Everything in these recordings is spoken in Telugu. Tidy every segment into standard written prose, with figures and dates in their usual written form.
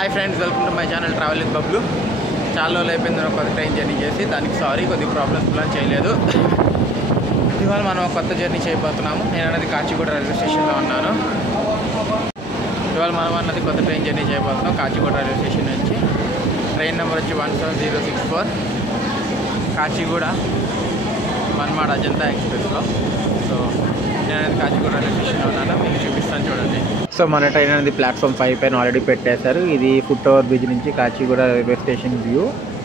Hi friends, welcome to my channel travel with Bablu. చాలా రోజులు అయిపోయింది ఒక కొత్త ట్రైన్ జర్నీ చేసి. దానికి సారీ, కొద్దిగా ప్రాబ్లమ్స్ ప్లాన్ చేయలేదు. ఇవాళ మనం ఒక కొత్త జర్నీ చేయబోతున్నాము. నేను అనేది కాచిగూడ రైల్వే స్టేషన్లో ఉన్నాను. ఇవాళ మనం అన్నది కొత్త ట్రైన్ జర్నీ చేయబోతున్నాం కాచిగూడ రైల్వే స్టేషన్ నుంచి. ట్రైన్ నెంబర్ వచ్చి 17064 కాచిగూడ మన్మాడ అజంతా ఎక్స్ప్రెస్లో. సో నేను అనేది కాచిగూడ రైల్వే స్టేషన్లో ఉన్నాను, మీకు చూపిస్తాను చూడండి. సో మన ట్రైన్ అనేది ప్లాట్ఫామ్ 5 పైన ఆల్రెడీ పెట్టేశారు. ఇది ఫుట్ ఓవర్ బ్రిడ్జ్ నుంచి కాచిగూడ రైల్వే స్టేషన్ వ్యూ.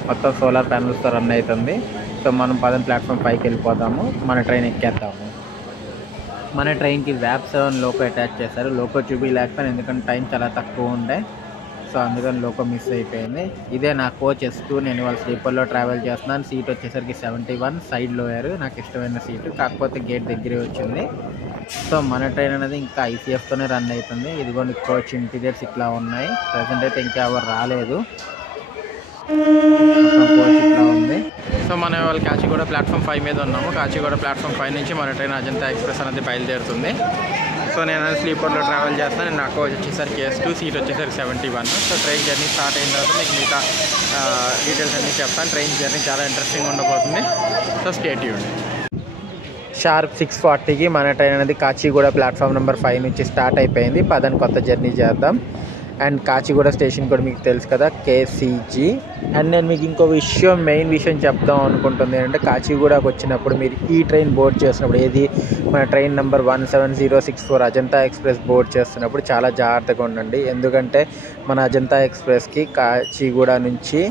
మొత్తం సోలార్ ప్యానల్స్తో రన్ అవుతుంది. సో మనం ప్లాట్ఫామ్ 5కి వెళ్ళిపోతాము, మన ట్రైన్ ఎక్కేద్దాము. మన ట్రైన్కి వ్యాప్ 7 లోకో అటాచ్ చేశారు. లోకో చూపించలేకపోయాను ఎందుకంటే టైం చాలా తక్కువ ఉండే. సో అందుకని లోకో మిస్ అయిపోయింది. ఇదే నా కోచ్ S2. నేను ఇవాళ స్లీపర్లో ట్రావెల్ చేస్తున్నాను. సీట్ వచ్చేసరికి 71, సైడ్ లోయర్, నాకు ఇష్టమైన సీటు. కాకపోతే గేట్ దగ్గరే వచ్చింది. సో మన ట్రైన్ అనేది ఇంకా ICFతోనే రన్ అవుతుంది. ఇదిగోండి కోచ్ ఇంటీరియర్స్ ఇట్లా ఉన్నాయి. ప్రజెంట్ అయితే ఇంకా ఎవరు రాలేదు. కోచ్ ఇట్లా ఉంది. సో మనం ఇవాళ కాచిగూడ ప్లాట్ఫామ్ 5 మీద ఉన్నాము. కాచిగూడ ప్లాట్ఫామ్ 5 నుంచి మన ట్రైన్ అజంతా ఎక్స్ప్రెస్ అనేది బయలుదేరుతుంది. సో నేను స్లీపర్లో ట్రావెల్ చేస్తాను. నేను నాకు వచ్చేసరికి S2, సీట్ వచ్చేసరికి 71. సో ట్రైన్ జర్నీ స్టార్ట్ అయిన తర్వాత మీకు మిగతా డీటెయిల్స్ అన్నీ చెప్తాను. ట్రైన్ జర్నీ చాలా ఇంట్రెస్టింగ్ ఉండబోతుంది. So stay tuned. షార్ప్ 6:40కి మన ట్రైన్ అనేది కాచిగూడ ప్లాట్ఫామ్ నెంబర్ 5 నుంచి స్టార్ట్ అయిపోయింది. పదని కొత్త జర్నీ చేద్దాం. అండ్ కాచిగూడ స్టేషన్ కూడా మీకు తెలుసు కదా, KCG. అండ్ నేను మీకు ఇంకో మెయిన్ విషయం చెప్దాం అనుకుంటుంది ఏంటంటే, కాచిగూడకు వచ్చినప్పుడు మీరు ఈ ట్రైన్ బోర్డ్ చేస్తున్నప్పుడు, ఏది మన train number 17064 Ajanta express board చేస్తున్నప్పుడు చాలా జాగ్రత్తగా ఉండండి. ఎందుకంటే మన అజంతా ఎక్స్ప్రెస్కి కాచిగూడ నుంచి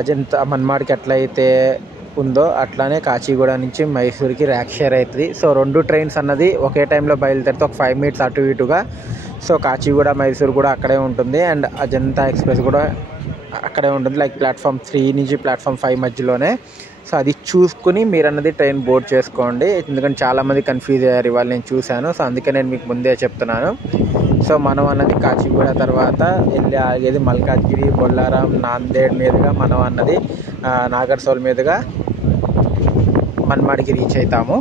అజంతా మన్మాడ్కి ఎట్లయితే ఉందో అట్లానే కాచిగూడ నుంచి మైసూర్కి ర్యాక్ షేర్ అవుతుంది. సో 2 ట్రైన్స్ అన్నది ఒకే టైంలో బయలుదేరితే ఒక 5 మినిట్స్ అటు ఇటుగా. సో కాచిగూడ మైసూర్ కూడా అక్కడే ఉంటుంది. అండ్ అజంతా ఎక్స్ప్రెస్ కూడా అక్కడే ఉంటుంది, లైక్ ప్లాట్ఫామ్ 3 నుంచి ప్లాట్ఫామ్ 5 మధ్యలోనే. సో అది చూసుకుని మీరు అన్నది ట్రైన్ బోర్డ్ చేసుకోండి. ఎందుకంటే చాలామంది కన్ఫ్యూజ్ అయ్యారు ఇవాళ, నేను చూశాను. సో అందుకే నేను మీకు ముందే చెప్తున్నాను. సో మనం అన్నది కాచిగూడ తర్వాత వెళ్ళి ఆగేది మల్కాజ్గిరి, బొల్లారం, నాందేడ్ మీదుగా మనం అన్నది నాగర్సోల్ మీదుగా మన్మాడ్కి రీచ్ అవుతాము.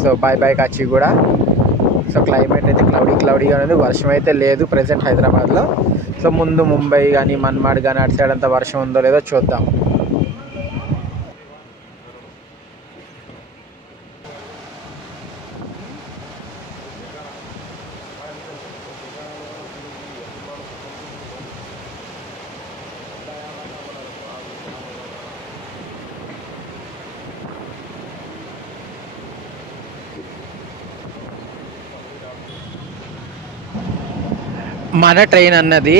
So bye Kacheguda. So climate అయితే క్లౌడీగా ఉంది. వర్షం అయితే లేదు ప్రజెంట్ హైదరాబాద్లో. సో ముందు ముంబై కానీ మన్మాడ్ కానీ అటు సైడ్ అంతా వర్షం ఉందో లేదో చూద్దాం. మన ట్రైన్ అన్నది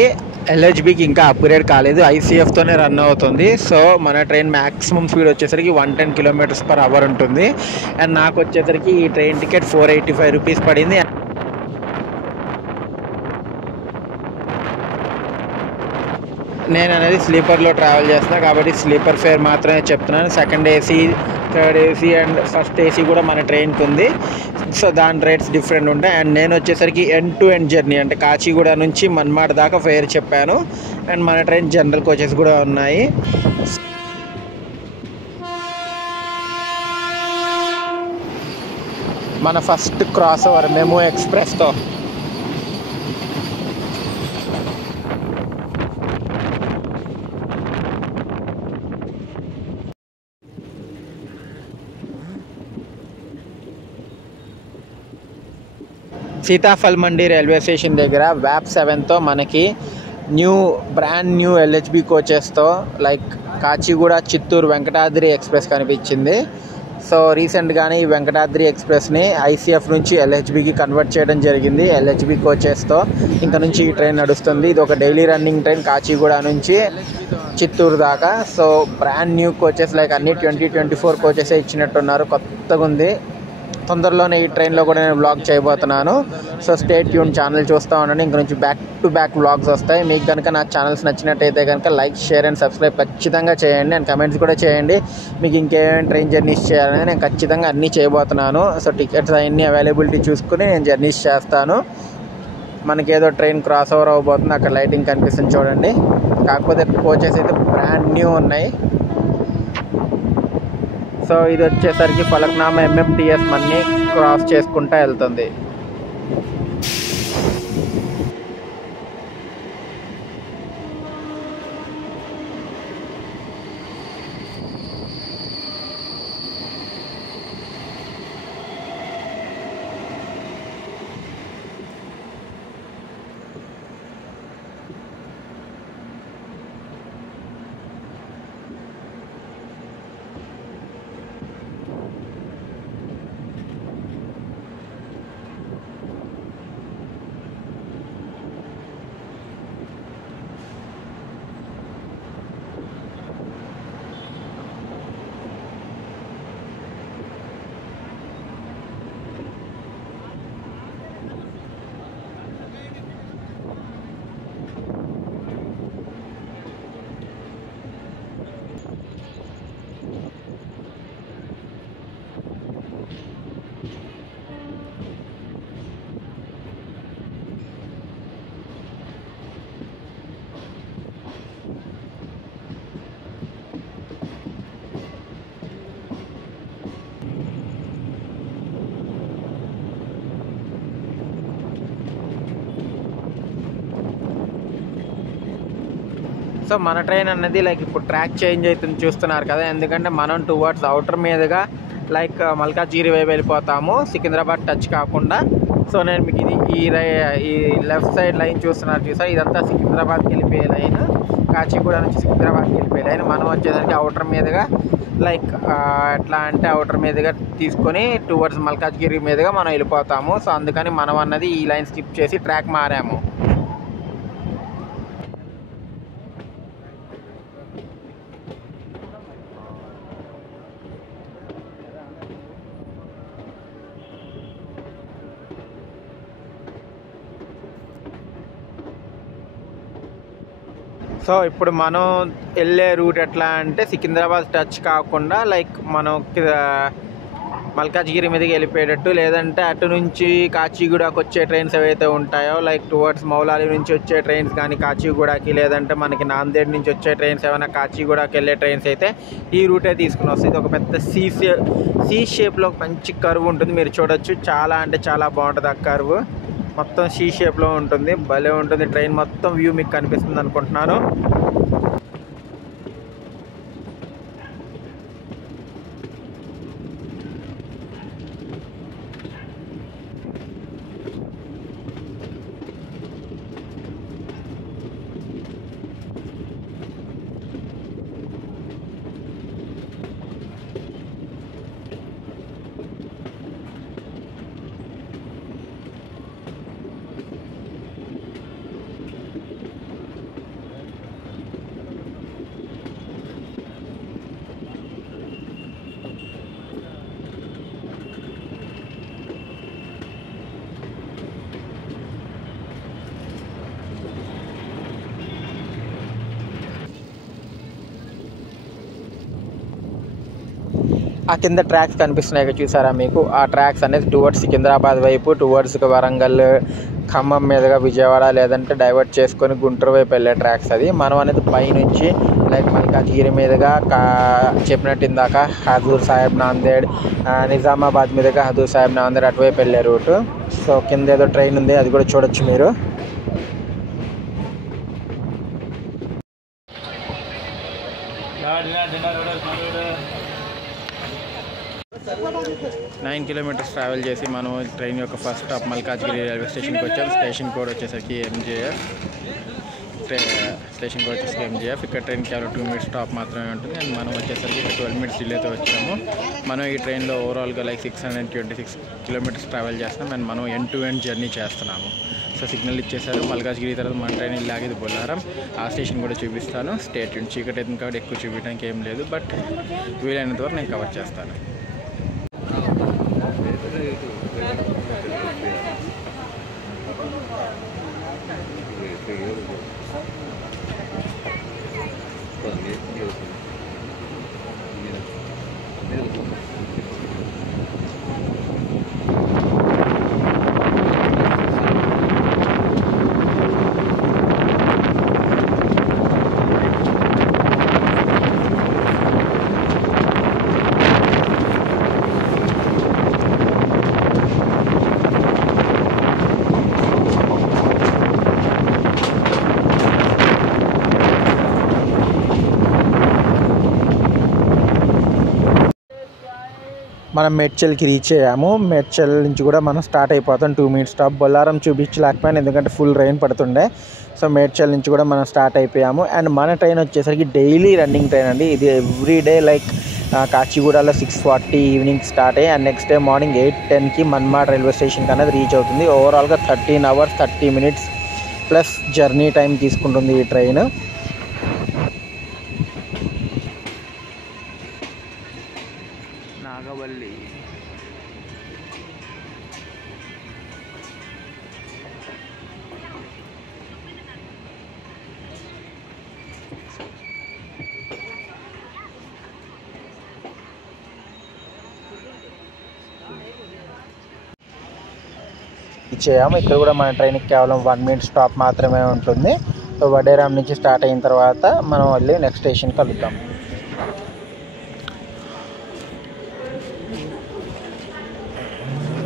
LHBకి ఇంకా అప్గ్రేడ్ కాలేదు, ICFతోనే రన్ అవుతుంది. సో మన ట్రైన్ మ్యాక్సిమం స్పీడ్ వచ్చేసరికి 110 km/h ఉంటుంది. అండ్ నాకు వచ్చేసరికి ఈ ట్రైన్ టికెట్ 485 రూపీస్ పడింది. నేను అనేది స్లీపర్లో ట్రావెల్ చేస్తాను కాబట్టి స్లీపర్ ఫేర్ మాత్రమే చెప్తున్నాను. Second AC, third AC and first AC కూడా మన ట్రైన్కి ఉంది. సో దాని రేట్స్ డిఫరెంట్ ఉంటాయి. అండ్ నేను వచ్చేసరికి ఎండ్ టు ఎండ్ జర్నీ అంటే కాచిగూడ నుంచి మన్మాడ్ దాకా ఫేర్ చెప్పాను. అండ్ మన ట్రైన్ జనరల్ కోచెస్ కూడా ఉన్నాయి. మన ఫస్ట్ క్రాస్ ఓవర్ మెమో ఎక్స్ప్రెస్తో. సీతాఫల్ మండి రైల్వే స్టేషన్ దగ్గర వ్యాప్ 7తో మనకి బ్రాండ్ న్యూ LHB కోచెస్తో లైక్ కాచిగూడ చిత్తూరు వెంకటాద్రి ఎక్స్ప్రెస్ కనిపించింది. సో రీసెంట్గానే ఈ వెంకటాద్రి ఎక్స్ప్రెస్ని ICF నుంచి LHBకి కన్వర్ట్ చేయడం జరిగింది. LHB కోచెస్తో ఇంకా నుంచి ఈ ట్రైన్ నడుస్తుంది. ఇది ఒక డైలీ రన్నింగ్ ట్రైన్ కాచిగూడ నుంచి చిత్తూరు దాకా. So brand new coaches, like అన్ని 2024 కోచెస్ ఇచ్చినట్టున్నారు, కొత్తగా ఉంది. తొందరలోనే ఈ ట్రైన్లో కూడా నేను వ్లాగ్ చేయబోతున్నాను. సో స్టే ట్యూన్, ఛానల్ చూస్తూ ఉండండి. ఇంక నుంచి బ్యాక్ టు బ్యాక్ వ్లాగ్స్ వస్తాయి. మీకు కనుక నా ఛానల్స్ నచ్చినట్టయితే కనుక లైక్, షేర్ అండ్ సబ్స్క్రైబ్ ఖచ్చితంగా చేయండి. అండ్ కమెంట్స్ కూడా చేయండి మీకు ఇంకేమేమి ట్రైన్ జర్నీస్ చేయాలని. నేను ఖచ్చితంగా అన్నీ చేయబోతున్నాను. సో టికెట్స్ అన్నీ అవైలబిలిటీ చూసుకుని నేను జర్నీస్ చేస్తాను. మనకేదో ట్రైన్ క్రాస్ ఓవర్ అవ్వబోతుంది, అక్కడ లైటింగ్ కనిపిస్తుంది చూడండి. కాకపోతే కోచెస్ అయితే బ్రాండ్ న్యూ ఉన్నాయి. సో ఇది వచ్చేసరికి ఫలక్నామా MMTS మన్ని క్రాస్ చేసుకుంటూ వెళ్తుంది. సో మన ట్రైన్ అన్నది లైక్ ఇప్పుడు ట్రాక్ చేంజ్ అవుతుంది చూస్తున్నారు కదా, ఎందుకంటే మనం టువర్డ్స్ అవుటర్ మీదుగా లైక్ మల్కాజ్గిరి వైపు వెళ్ళిపోతాము, సికింద్రాబాద్ టచ్ కాకుండా. సో నేను మీకు ఈ లెఫ్ట్ సైడ్ లైన్ చూస్తున్నారు ఇదంతా సికింద్రాబాద్కి వెళ్ళిపోయే లైన్, కాచిగూడ నుంచి సికింద్రాబాద్కి వెళ్ళిపోయే లైన్. మనం వచ్చేసరికి అవుటర్ మీదుగా లైక్ ఎట్లా అంటే అవుటర్ మీదుగా తీసుకొని టువర్డ్స్ మల్కాజ్గిరి మీదుగా మనం వెళ్ళిపోతాము. సో అందుకని మనం అన్నది ఈ లైన్ స్కిప్ చేసి ట్రాక్ మారాము. సో ఇప్పుడు మనం వెళ్ళే రూట్ ఎట్లా అంటే సికింద్రాబాద్ టచ్ కాకుండా లైక్ మనం మల్కాజ్గిరి మీదకి వెళ్ళిపోయేటట్టు, లేదంటే అటు నుంచి కాచిగూడకు వచ్చే ట్రైన్స్ ఏవైతే ఉంటాయో లైక్ టువర్డ్స్ మౌలాలి నుంచి వచ్చే ట్రైన్స్ కానీ కాచిగూడకి, లేదంటే మనకి నాందేడ్ నుంచి వచ్చే ట్రైన్స్ ఏమైనా కాచిగూడకి వెళ్ళే ట్రైన్స్ అయితే ఈ రూటే తీసుకుని వస్తుంది. ఇది ఒక పెద్ద సి షేప్లో మంచి కర్వ్ ఉంటుంది, మీరు చూడొచ్చు. చాలా అంటే చాలా బాగుంటుంది ఆ కర్వ్, మొత్తం సి షేప్లో ఉంటుంది, భలే ఉంటుంది. ట్రైన్ మొత్తం వ్యూ మీకు కనిపిస్తుంది అనుకుంటున్నాను. ఆ కింద ట్రాక్స్ కనిపిస్తున్నాయి చూసారా మీకు, ఆ ట్రాక్స్ అనేది టువర్డ్స్ సికింద్రాబాద్ వైపు, టువర్డ్స్ వరంగల్, ఖమ్మం మీదుగా విజయవాడ, లేదంటే డైవర్ట్ చేసుకొని గుంటూరు వైపు వెళ్ళే ట్రాక్స్. అది మనం అనేది పైనుంచి లైక్ మల్కాజ్గిరి మీదుగా చెప్పినట్టు ఇందాక హజూర్ సాహెబ్ నాందేడ్, నిజామాబాద్ మీదుగా హజూర్ సాహెబ్ నాందేడ్ అటువైపు వెళ్ళే రూటు. సో కింద ఏదో ట్రైన్ ఉంది, అది కూడా చూడొచ్చు మీరు. 9 kilometers ట్రావెల్ చేసి మనం ట్రైన్ యొక్క ఫస్ట్ స్టాప్ మల్కాజ్గిరి రైల్వే స్టేషన్కి వచ్చాం. స్టేషన్ కోడ్ వచ్చేసరికి MJF. స్టేషన్ కోడ్ వచ్చేసరికి MJF. ఇక్కడ ట్రైన్ కేవలం 2 minutes స్టాప్ మాత్రమే ఉంటుంది. అండ్ మనం వచ్చేసరికి 12 minutes డిలేతో వచ్చాము. మనం ఈ ట్రైన్లో ఓవరాల్గా లైక్ 626 kilometers ట్రావెల్ చేస్తున్నాం. అండ్ మనం ఎండ్ టు ఎండ్ జర్నీ చేస్తున్నాము. సో సిగ్నల్ ఇచ్చేసారు. మల్కాజ్గిరి తర్వాత మన ట్రైన్ ఇలాగేది బొల్లారం. ఆ స్టేషన్ కూడా చూపిస్తాను. స్టేట్ చీకటి అయితే కాబట్టి ఎక్కువ చూపించడానికి ఏం లేదు, బట్ వీలైనంత వరకు నేను కవర్ చేస్తాను. మనం మేడ్చల్కి రీచ్ అయ్యాము. మేడ్చల్ నుంచి కూడా మనం స్టార్ట్ అయిపోతాం. 2 minutes స్టాప్. బొల్లారం చూపించలేకపోయాను ఎందుకంటే ఫుల్ రైన్ పడుతుండే. సో మేడ్చల్ నుంచి కూడా మనం స్టార్ట్ అయిపోయాము. అండ్ మన ట్రైన్ వచ్చేసరికి డైలీ రన్నింగ్ ట్రైన్ అండి. ఇది ఎవ్రీడే లైక్ కాచిగూడలో 6:40 ఈవినింగ్ స్టార్ట్ అయ్యి అండ్ నెక్స్ట్ డే మార్నింగ్ 8:10కి మన్మాడ్ రైల్వే స్టేషన్కి అనేది రీచ్ అవుతుంది. ఓవరాల్గా 13 hours 30 minutes plus journey time తీసుకుంటుంది ఈ ట్రైన్. నాగవల్లి ఇచ్చేయాము. ఇక్కడ కూడా మన ట్రైన్కి కేవలం 1 minute స్టాప్ మాత్రమే ఉంటుంది. సో వడేరాం నుంచి స్టార్ట్ అయిన తర్వాత మనం వెళ్ళి నెక్స్ట్ స్టేషన్కి కలుద్దాం.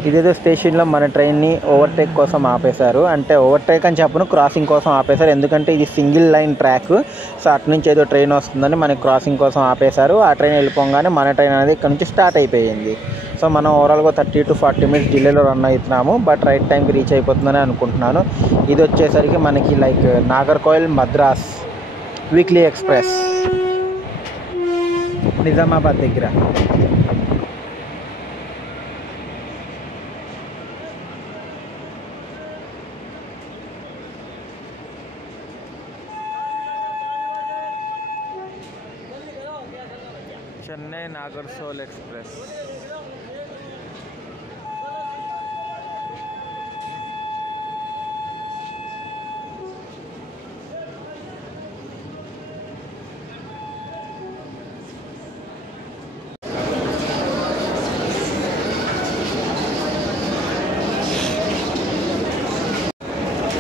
ఇదేదో స్టేషన్లో మన ట్రైన్ని ఓవర్టేక్ కోసం ఆపేశారు. అంటే ఓవర్టేక్ అని చెప్పను, క్రాసింగ్ కోసం ఆపేశారు. ఎందుకంటే ఇది సింగిల్ లైన్ ట్రాక్. సో అటు నుంచి ఏదో ట్రైన్ వస్తుందని మనకి క్రాసింగ్ కోసం ఆపేశారు. ఆ ట్రైన్ వెళ్ళిపోగానే మన ట్రైన్ అనేది ఇక్కడ నుంచి స్టార్ట్ అయిపోయింది. సో మనం ఓవరాల్గా 30 to 40 minutes డిలేలో రన్ అవుతున్నాము. బట్ రైట్ టైంకి రీచ్ అయిపోతుందని అనుకుంటున్నాను. ఇది వచ్చేసరికి మనకి like Nagercoil Madras weekly express Nizamabad దగ్గర. Chennai Nagarsol express.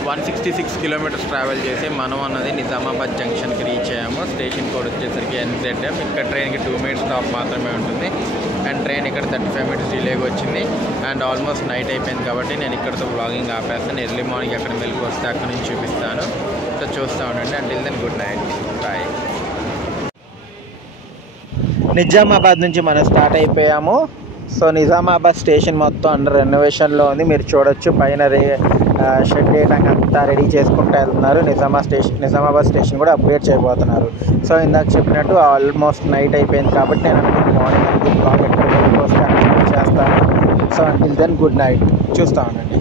One 166 kilometers travel చేసి మనం అన్నది నిజామాబాద్ జంక్షన్కి రీచ్ అయ్యాము. స్టేషన్ కోడ్ వచ్చేసరికి NZM. ఇక్కడ ట్రైన్కి 2 minutes స్టాప్ మాత్రమే ఉంటుంది. అండ్ ట్రైన్ ఇక్కడ 35 minutes డిలేగా వచ్చింది. అండ్ ఆల్మోస్ట్ నైట్ అయిపోయింది కాబట్టి నేను ఇక్కడతో వ్లాగింగ్ ఆపేస్తాను. ఎర్లీ మార్నింగ్ ఎక్కడ మెలకు వస్తే అక్కడ నుంచి చూపిస్తాను. సో చూస్తూ ఉండండి. Until then good night, bye. Nizamabad నుంచి మనం స్టార్ట్ అయిపోయాము. సో నిజామాబాద్ స్టేషన్ మొత్తం అండర్ రెనోవేషన్లో ఉంది. మీరు చూడొచ్చు పైన షెడ్ వేయడానికి అంతా రెడీ చేసుకుంటూ వెళ్తున్నారు. నిజామాబాద్ స్టేషన్ కూడా అప్గ్రేడ్ చేయబోతున్నారు. సో ఇందాక చెప్పినట్టు ఆల్మోస్ట్ నైట్ అయిపోయింది కాబట్టి నేను మార్నింగ్ అనేది బ్లాగ్ ఎక్కడికి వస్తే అక్కడ చేస్తాను. So until then good night, చూస్తూ ఉండండి.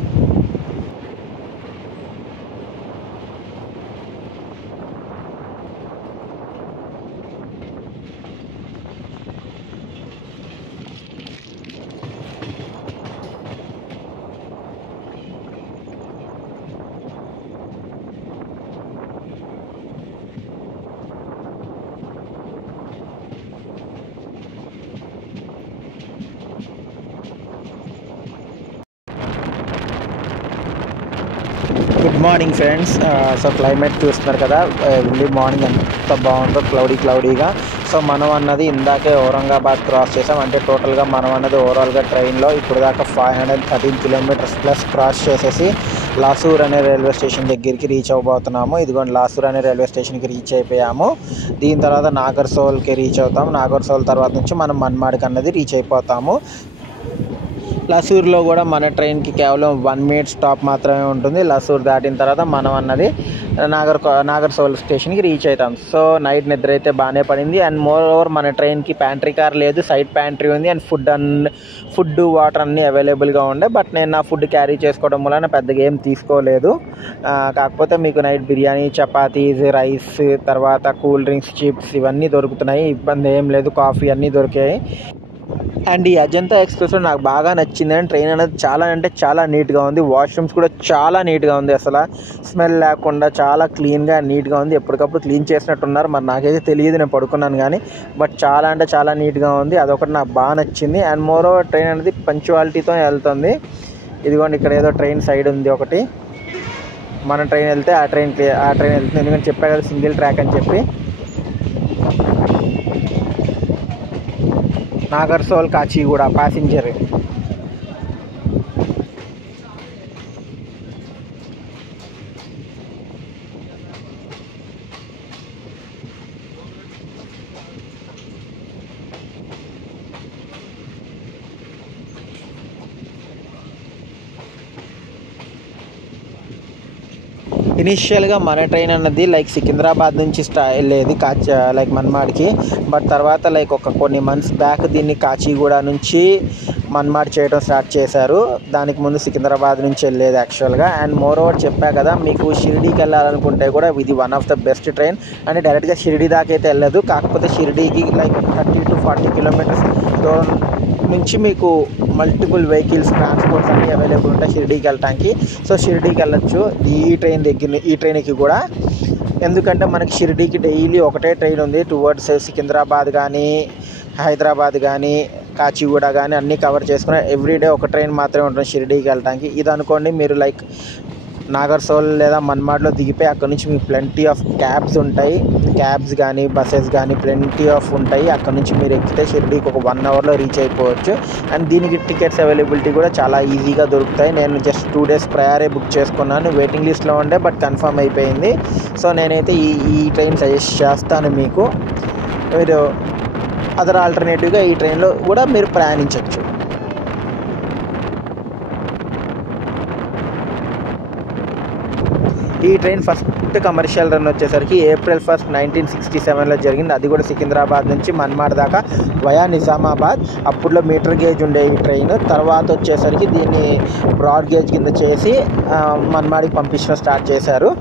Good morning friends. So climate చూస్తున్నారు కదా, ఎర్లీ మార్నింగ్ ఎంత బాగుందో క్లౌడీగా. సో మనం అన్నది ఇందాకే ఔరంగాబాద్ క్రాస్ చేసాం. అంటే టోటల్గా మనం అన్నది ఓవరాల్గా ట్రైన్లో ఇప్పుడు దాకా 513 kilometers ప్లస్ క్రాస్ చేసేసి లాసూర్ అనే రైల్వే స్టేషన్ దగ్గరికి రీచ్ అవ్వబోతున్నాము. ఇదిగోండి లాసూర్ అనే రైల్వే స్టేషన్కి రీచ్ అయిపోయాము. దీని తర్వాత నాగర్సోల్కి రీచ్ అవుతాము. నాగర్సోల్ తర్వాత నుంచి మనం మన్మాడ్కి అన్నది రీచ్ అయిపోతాము. లసూర్లో కూడా మన ట్రైన్కి కేవలం 1 minute స్టాప్ మాత్రమే ఉంటుంది. లసూర్ దాటిన తర్వాత మనం అన్నది నాగర్సోల్ స్టేషన్కి రీచ్ అవుతాం. సో నైట్ నిద్ర అయితే బాగానే పడింది. అండ్ మోర్ ఓవర్ మన ట్రైన్కి ప్యాంట్రీ కార్ లేదు, సైడ్ ప్యాంట్రీ ఉంది. అండ్ ఫుడ్ వాటర్ అన్నీ అవైలబుల్గా ఉండే. బట్ నేను నా ఫుడ్ క్యారీ చేసుకోవడం వలన పెద్దగా ఏం తీసుకోలేదు. కాకపోతే మీకు నైట్ బిర్యానీ, చపాతీస్, రైస్, తర్వాత కూల్ డ్రింక్స్, చిప్స్ ఇవన్నీ దొరుకుతున్నాయి. ఇబ్బంది ఏం లేదు, కాఫీ అన్నీ దొరికాయి. అండ్ ఈ అజంతా ఎక్స్ప్రెస్లో నాకు బాగా నచ్చింది. అండ్ ట్రైన్ అనేది చాలా అంటే చాలా నీట్గా ఉంది. వాష్రూమ్స్ కూడా చాలా నీట్గా ఉంది. అసలు స్మెల్ లేకుండా చాలా క్లీన్గా నీట్గా ఉంది. ఎప్పటికప్పుడు క్లీన్ చేసినట్టున్నారు. మరి నాకైతే తెలియదు, నేను పడుకున్నాను కానీ. బట్ చాలా అంటే చాలా నీట్గా ఉంది. అదొకటి నాకు బాగా నచ్చింది. అండ్ మోర్ ఓవర్ ట్రైన్ అనేది పంక్చువాలిటీతో వెళ్తుంది. ఇదిగోండి ఇక్కడ ఏదో ట్రైన్ సైడ్ ఉంది ఒకటి. మన ట్రైన్ వెళ్తే ఆ ట్రైన్ వెళ్తుంది. ఎందుకంటే చెప్పా కదా సింగిల్ ట్రాక్ అని చెప్పి. నాగర్సోల్ కాచిగూడ ప్యాసింజర్. ఇనిషియల్గా మన ట్రైన్ అన్నది లైక్ సికింద్రాబాద్ నుంచి వెళ్ళేది లైక్ మన్మాడ్కి. బట్ తర్వాత లైక్ కొన్ని మంత్స్ బ్యాక్ దీన్ని కాచిగూడ నుంచి మన్మాడ్ చేయడం స్టార్ట్ చేశారు. దానికి ముందు సికింద్రాబాద్ నుంచి వెళ్ళేది యాక్చువల్గా. అండ్ మోర్ ఓవర్ చెప్పా కదా మీకు షిరిడీకి వెళ్ళాలనుకుంటే కూడా ఇది one of the best train. అంటే డైరెక్ట్గా షిరిడీ దాకా అయితే వెళ్ళదు. కాకపోతే షిరిడీకి లైక్ 30 to 40 kilometers దూరం నుంచి మీకు మల్టిపుల్ వెహికల్స్, ట్రాన్స్పోర్ట్స్ అన్నీ అవైలబుల్ ఉంటాయి షిరిడీకి వెళ్ళటానికి. సో షిరిడీకి వెళ్ళొచ్చు ఈ ట్రైన్కి కూడా. ఎందుకంటే మనకి షిరిడీకి డైలీ ఒకటే ట్రైన్ ఉంది టువర్డ్స్ సికింద్రాబాద్ కానీ, హైదరాబాద్ కానీ, కాచిగూడ కానీ అన్నీ కవర్ చేసుకుని ఎవ్రీడే ఒక ట్రైన్ మాత్రమే ఉంటుంది షిరిడీకి వెళ్ళటానికి. ఇది అనుకోండి మీరు లైక్ నాగర్సోల్ లేదా మన్మాడ్లో దిగిపోయి అక్కడ నుంచి మీకు ప్లెంటీ ఆఫ్ క్యాబ్స్ ఉంటాయి, క్యాబ్స్ కానీ బస్సెస్ కానీ ప్లెంటీ ఆఫ్ ఉంటాయి. అక్కడ నుంచి మీరు ఎక్కితే షిరిడీకి ఒక 1 అవర్లో రీచ్ అయిపోవచ్చు. అండ్ దీనికి టికెట్స్ అవైలబిలిటీ కూడా చాలా ఈజీగా దొరుకుతాయి. నేను జస్ట్ 2 days ప్రయారే బుక్ చేసుకున్నాను. వెయిటింగ్ లిస్ట్లో ఉండే బట్ కన్ఫర్మ్ అయిపోయింది. సో నేనైతే ఈ ట్రైన్ సజెస్ట్ చేస్తాను మీకు. మీరు అదర్ ఆల్టర్నేటివ్గా ఈ ట్రైన్లో కూడా మీరు ప్రయాణించవచ్చు. ఈ ట్రైన్ ఫస్ట్ కమర్షియల్ రన్ వచ్చేసరికి April 1, 1967లో జరిగింది. అది కూడా సికింద్రాబాద్ నుంచి మన్మాడ్ దాకా వయా నిజామాబాద్. అప్పుడులో మీటర్ గేజ్ ఉండే ఈ ట్రైన్. తర్వాత వచ్చేసరికి దీన్ని బ్రాడ్ గేజ్ కింద చేసి మన్మాడ్కి పంపించడం స్టార్ట్ చేశారు.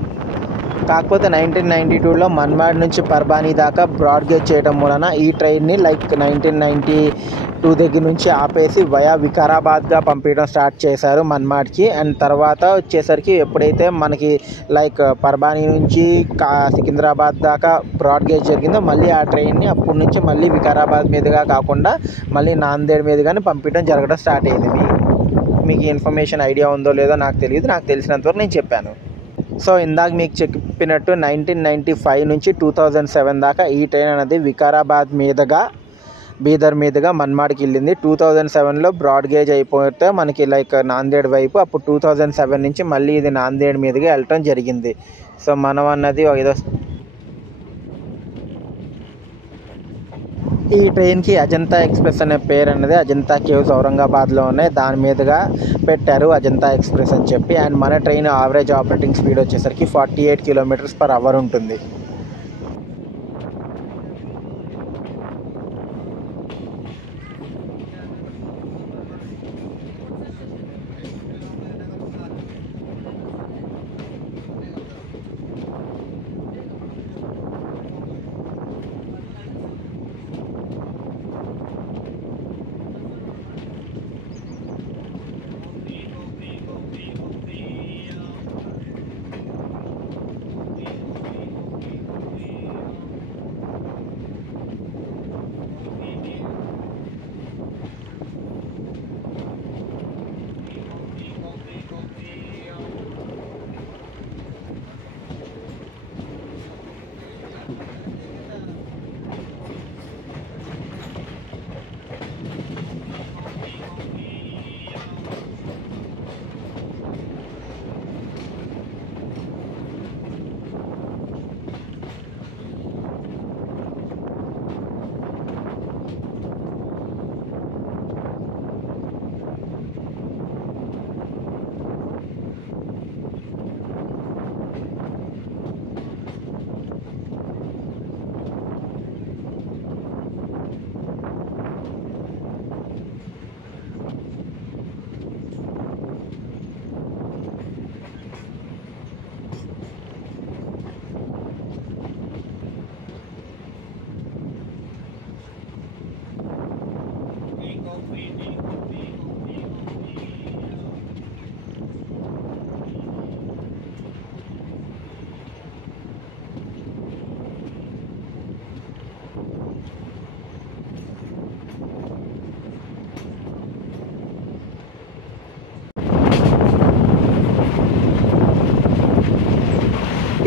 కాకపోతే 1992లో మన్మాడ్ నుంచి పర్బానీ దాకా బ్రాడ్ గేజ్ చేయడం వలన ఈ ట్రైన్ని 1992 దగ్గర నుంచి ఆపేసి వయా వికారాబాద్గా పంపించడం స్టార్ట్ చేశారు మన్మాడ్కి. అండ్ తర్వాత వచ్చేసరికి ఎప్పుడైతే మనకి పర్బానీ నుంచి సికింద్రాబాద్ దాకా బ్రాడ్ గేజ్ జరిగిందో మళ్ళీ ఆ ట్రైన్ని అప్పటి నుంచి మళ్ళీ వికారాబాద్ మీదుగా కాకుండా మళ్ళీ నాందేడ్ మీదుగానే పంపించడం జరగడం స్టార్ట్ అయింది. మీకు ఇన్ఫర్మేషన్ ఐడియా ఉందో లేదో నాకు తెలియదు. నాకు తెలిసినంతవరకు నేను చెప్పాను. సో ఇందాక మీకు చెప్పినట్టు 1995 నుంచి 2007 దాకా ఈ ట్రైన్ అనేది వికారాబాద్ మీదుగా బీదర్ మీదుగా మన్మాడ్కి వెళ్ళింది. 2007లో బ్రాడ్ గేజ్ అయిపోతే మనకి నాందేడ్ వైపు, అప్పుడు 2007 నుంచి మళ్ళీ ఇది నాందేడ్ మీదుగా వెళ్ళటం జరిగింది. సో మనం అన్నది ఏదో ఈ ట్రైన్కి అజంతా ఎక్స్ప్రెస్ అనే పేరు అన్నది అజంతా కేవ్స్ ఔరంగాబాద్లో ఉన్నాయి. దాని మీదుగా పెట్టారు అజంతా ఎక్స్ప్రెస్ అని చెప్పి. అండ్ మన ట్రైన్ యావరేజ్ ఆపరేటింగ్ స్పీడ్ వచ్చేసరికి 48 km/h ఉంటుంది.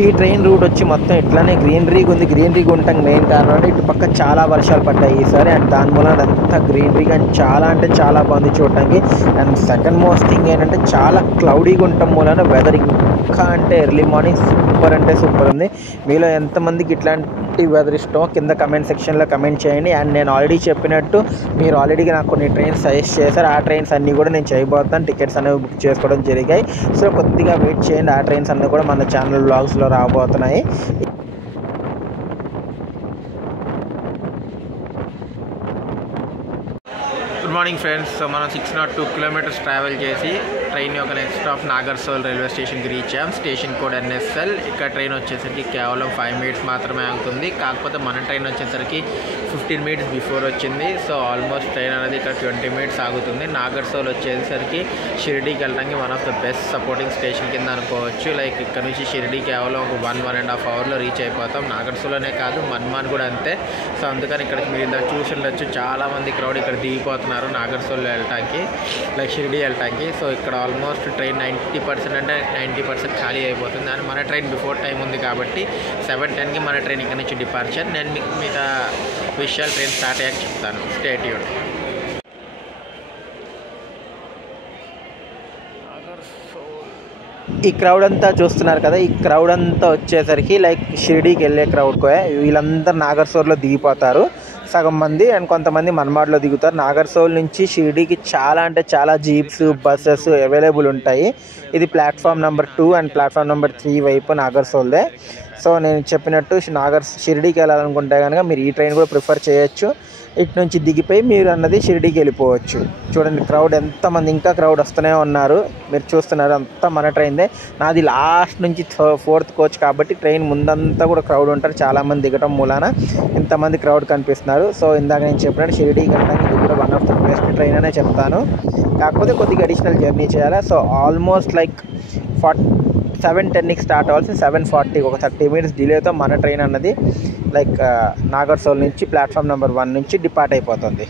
ఈ ట్రైన్ రూట్ వచ్చి మొత్తం ఇట్లానే గ్రీనరీగా ఉంది. గ్రీనరీగా ఉండటానికి మెయిన్ కారణం అంటే ఇటు పక్క చాలా వర్షాలు పడ్డాయి ఈసారి. అండ్ దాని మూలన అంతా గ్రీనరీగా అండ్ చాలా అంటే చాలా బాగుంది చూడటానికి. అండ్ సెకండ్ మోస్ట్ థింగ్ ఏంటంటే చాలా క్లౌడీగా ఉండటం మూలన వెదర్ ఇంకా అంటే ఎర్లీ మార్నింగ్ సూపర్ అంటే సూపర్ ఉంది. మీలో ఎంతమందికి ఇట్లాంటి వెదర్ ఇష్టమో కింద కమెంట్ సెక్షన్లో కమెంట్ చేయండి. అండ్ నేను ఆల్రెడీ చెప్పినట్టు మీరు ఆల్రెడీ నాకు కొన్ని ట్రైన్స్ సజెస్ట్ చేశారు. ఆ ట్రైన్స్ అన్నీ కూడా నేను చేయబోతున్నాను. టికెట్స్ అనేవి బుక్ చేసుకోవడం జరిగాయి. సో కొద్దిగా వెయిట్ చేయండి. ఆ ట్రైన్స్ అన్నీ కూడా మన ఛానల్ వ్లాగ్స్లో రాబోతున్నాయి. Good morning friends. సో మనం 602 kilometers ట్రావెల్ చేసి ట్రైన్ యొక్క నెక్స్ట్ స్టాప్ నాగర్సోల్ రైల్వే స్టేషన్కి రీచ్ అయ్యాం. Station code NSL. ఇక్కడ ట్రైన్ వచ్చేసరికి కేవలం 5 minutes మాత్రమే ఆగుతుంది. కాకపోతే మన ట్రైన్ వచ్చేసరికి 15 minutes బిఫోర్ వచ్చింది. సో ఆల్మోస్ట్ ట్రైన్ అనేది ఇక్కడ 20 minutes ఆగుతుంది. నాగర్సోల్ వచ్చేసరికి షిరిడీకి వెళ్ళడానికి one of the best supporting station కింద అనుకోవచ్చు. ఇక్కడ నుంచి షిరిడీ కేవలం ఒక 1.5 hourలో రీచ్ అయిపోతాం. నాగర్సోల్లోనే కాదు మన్మాడ్ కూడా అంతే. సో అందుకని ఇక్కడ మీరు ఇంత చూసి చాలామంది క్రౌడ్ ఇక్కడ దిగిపోతున్నారు నాగర్సోల్ వెళ్ళటానికి, షిరిడీ వెళ్ళటానికి. సో ఇక్కడ ఆల్మోస్ట్ ట్రైన్ 90% అంటే 90% ఖాళీ అయిపోతుంది. అండ్ మన ట్రైన్ బిఫోర్ టైం ఉంది కాబట్టి 7:10కి మన ట్రైన్ ఇక్కడ నుంచి డిపార్చర్. నేను మీకు మిగతా విషయాలు ట్రైన్ స్టార్ట్ అయ్యాక చెప్తాను. Stay tuned. ఈ క్రౌడ్ అంతా చూస్తున్నారు కదా, ఈ క్రౌడ్ అంతా వచ్చేసరికి లైక్ షిరిడీకి వెళ్ళే క్రౌడ్. వీళ్ళందరూ నాగర్సోల్లో దిగిపోతారు సగం మంది, అండ్ కొంతమంది మన్మాడ్లో దిగుతారు. నాగర్సోల్ నుంచి షిరిడీకి చాలా అంటే చాలా జీప్స్, బస్సెస్ అవైలబుల్ ఉంటాయి. ఇది platform number 2 and platform number 3 వైపు నాగర్సోల్దే. సో నేను చెప్పినట్టు షిరిడీకి వెళ్ళాలనుకుంటే కనుక మీరు ఈ ట్రైన్ కూడా ప్రిఫర్ చేయొచ్చు. ఇటు నుంచి దిగిపోయి మీరు అన్నది షిరిడీకి వెళ్ళిపోవచ్చు. చూడండి క్రౌడ్ ఎంతమంది, ఇంకా క్రౌడ్ వస్తూనే ఉన్నారు. మీరు చూస్తున్నారు అంతా మన ట్రైన్దే. నాది లాస్ట్ నుంచి 4th కోచ్ కాబట్టి ట్రైన్ ముందంతా కూడా క్రౌడ్ ఉంటారు. చాలామంది దిగటం మూలాన ఇంతమంది క్రౌడ్ కనిపిస్తున్నారు. సో ఇందాక నేను చెప్పినట్టు షిరిడీకి వెళ్ళడానికి ఇది కూడా one of the best train అనే చెప్తాను. కాకపోతే కొద్దిగా అడిషనల్ జర్నీ చేయాలి. సో ఆల్మోస్ట్ లైక్ 7:10కి స్టార్ట్ అవ్వాల్సి 7:40 ఒక 30 minutes డిలేతో మన ట్రైన్ అన్నది లైక్ నాగర్సోల్ నుంచి ప్లాట్ఫామ్ నెంబర్ 1 నుంచి డిపార్ట్ అయిపోతుంది.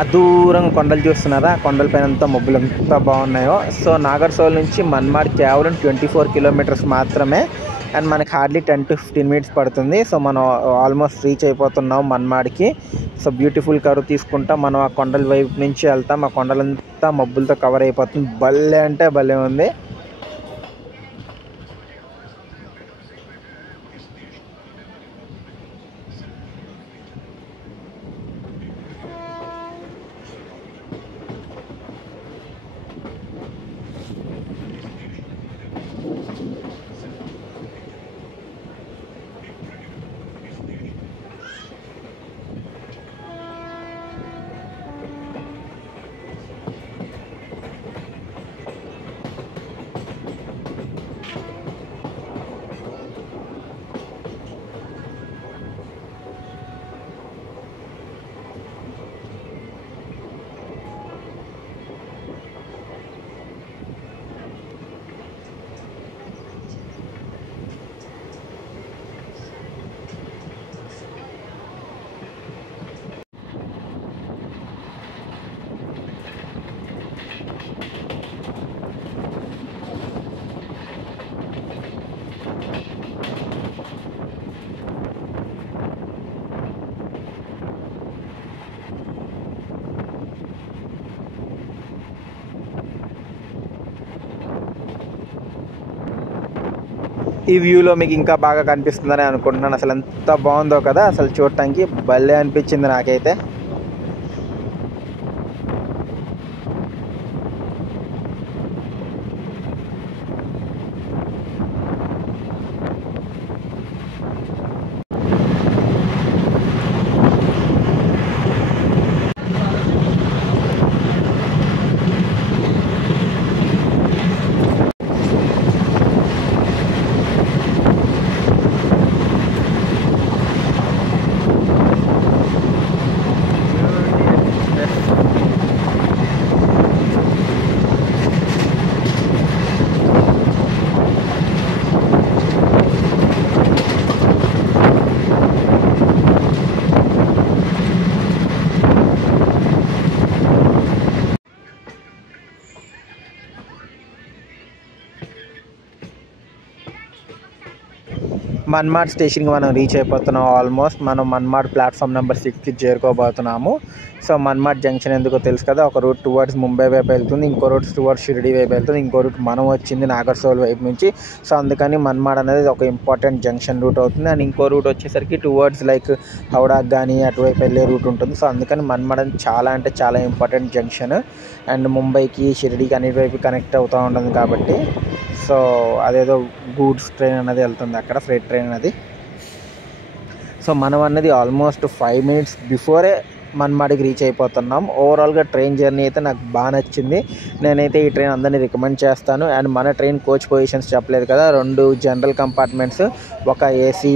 ఆ దూరంగా కొండలు చూస్తున్నారా, కొండల పైన అంతా మబ్బులు ఎంత బాగున్నాయో. సో నాగర్సోల్ నుంచి మన్మాడ్ కేవలం 24 kilometers మాత్రమే, అండ్ మనకి హార్డ్లీ 10 to 15 minutes పడుతుంది. సో మనం ఆల్మోస్ట్ రీచ్ అయిపోతున్నాం మన్మాడ్కి. సో బ్యూటిఫుల్ కర్వ్ తీసుకుంటాం మనం ఆ కొండల వైపు నుంచి వెళ్తాం. ఆ కొండలంతా మబ్బులతో కవర్ అయిపోతుంది. భలే అంటే భలే ఉంది. ఈ వ్యూలో మీకు ఇంకా బాగా కనిపిస్తుందని అనుకుంటున్నాను. అసలు ఎంత బాగుందో కదా, అసలు చూడటానికి భలే అనిపించింది నాకైతే. మన్మాడ్ స్టేషన్కి మనం రీచ్ అయిపోతున్నాం. ఆల్మోస్ట్ మనం మన్మాడ్ ప్లాట్ఫామ్ నెంబర్ 6కి చేరుకోబోతున్నాము. సో మన్మాడ్ జంక్షన్ ఎందుకో తెలుసు కదా, ఒక రూట్ టువర్డ్స్ ముంబై వైపు వెళ్తుంది, ఇంకో రూట్ టువర్డ్స్ షిరిడి వైపు వెళ్తుంది, ఇంకో రూట్ మనం వచ్చింది నాగర్సోల్ వైపు నుంచి. సో అందుకని మన్మాడ్ అనేది ఒక ఇంపార్టెంట్ జంక్షన్ రూట్ అవుతుంది. అండ్ ఇంకో రూట్ వచ్చేసరికి టువర్డ్స్ లైక్ హౌడాకి కానీ అటువైపు వెళ్ళే రూట్ ఉంటుంది. సో అందుకని మన్మాడ్ అనేది చాలా అంటే చాలా ఇంపార్టెంట్ జంక్షన్. అండ్ ముంబైకి షిరిడికి అన్నిటివైపు కనెక్ట్ అవుతూ ఉంటుంది కాబట్టి. సో అదేదో గూడ్స్ ట్రైన్ అనేది వెళ్తుంది అక్కడ, ఫ్రైట్ ట్రైన్ అనేది. సో మనం అన్నది ఆల్మోస్ట్ 5 minutes బిఫోరే మన్మాడ్కి రీచ్ అయిపోతున్నాం. ఓవరాల్గా ట్రైన్ జర్నీ అయితే నాకు బాగా నచ్చింది. నేనైతే ఈ ట్రైన్ అందరినీ రికమెండ్ చేస్తాను. అండ్ మన ట్రైన్ కోచ్ పొజిషన్స్ చెప్పలేదు కదా, 2 జనరల్ కంపార్ట్మెంట్స్, ఒక ఏసీ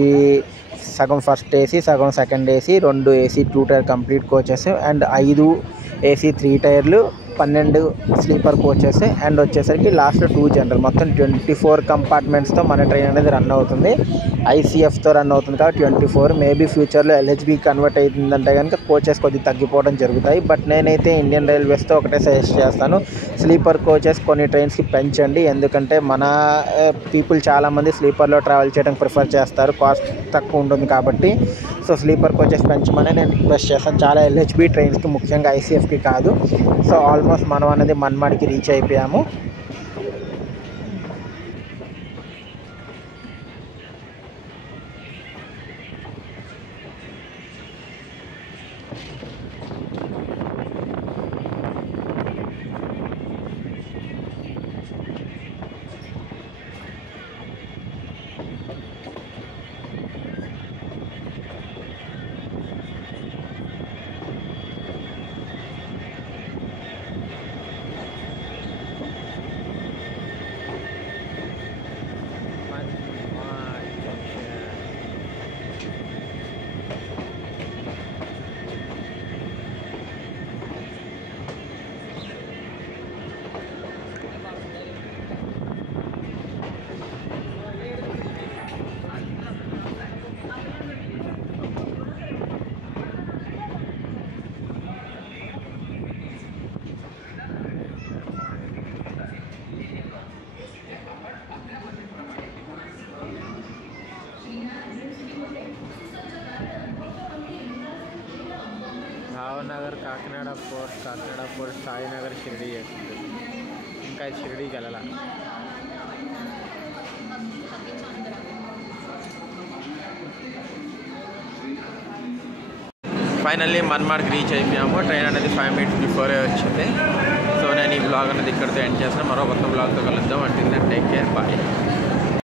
సగం ఫస్ట్ ఏసీ సగం second AC, 2 AC 2 tier complete coaches, and 5 AC 3 టైర్లు, 12 స్లీపర్ కోచెస్, అండ్ వచ్చేసరికి లాస్ట్ 2 జనరల్, మొత్తం 24 కంపార్ట్మెంట్స్తో మన ట్రైన్ అనేది రన్ అవుతుంది. ఐసీఎఫ్తో రన్ అవుతుంది కాబట్టి 24. మేబీ ఫ్యూచర్లో ఎల్హెచ్బి కన్వర్ట్ అవుతుందంటే కనుక కోచెస్ కొద్దిగా తగ్గిపోవడం జరుగుతాయి. బట్ నేనైతే ఇండియన్ రైల్వేస్తో ఒకటే సజెస్ట్ చేస్తాను, స్లీపర్ కోచెస్ కొన్ని ట్రైన్స్కి పెంచండి. ఎందుకంటే మన పీపుల్ చాలామంది స్లీపర్లో ట్రావెల్ చేయడం ప్రిఫర్ చేస్తారు, కాస్ట్ తక్కువ ఉంటుంది కాబట్టి. సో స్లీపర్ కోచెస్ పెంచమని నేను రిక్వెస్ట్ చేస్తాను, చాలా ఎల్హెచ్బి ట్రైన్స్కి, ముఖ్యంగా ఐసీఎఫ్కి కాదు. సో ఆల్మోస్ట్ మనం అనేది మన్మాడ్కి రీచ్ అయిపోయాము. భావనగర్, కాకినాడ పోర్ట్, సాయినగర్, షిరిడి చేస్తుంది. ఇంకా షిరిడీకి వెళ్ళాల. ఫైనల్లీ మన్మాడ్కి రీచ్ అయిపోయాము. ట్రైన్ అనేది 5 minutes బిఫోరే వచ్చింది. సో నేను ఈ బ్లాగ్ అనేది ఇక్కడితో ఎండ్ చేస్తాను. మరో కొత్త బ్లాగ్తో కలుద్దాం. అంటే టేక్ కేర్, బాయ్.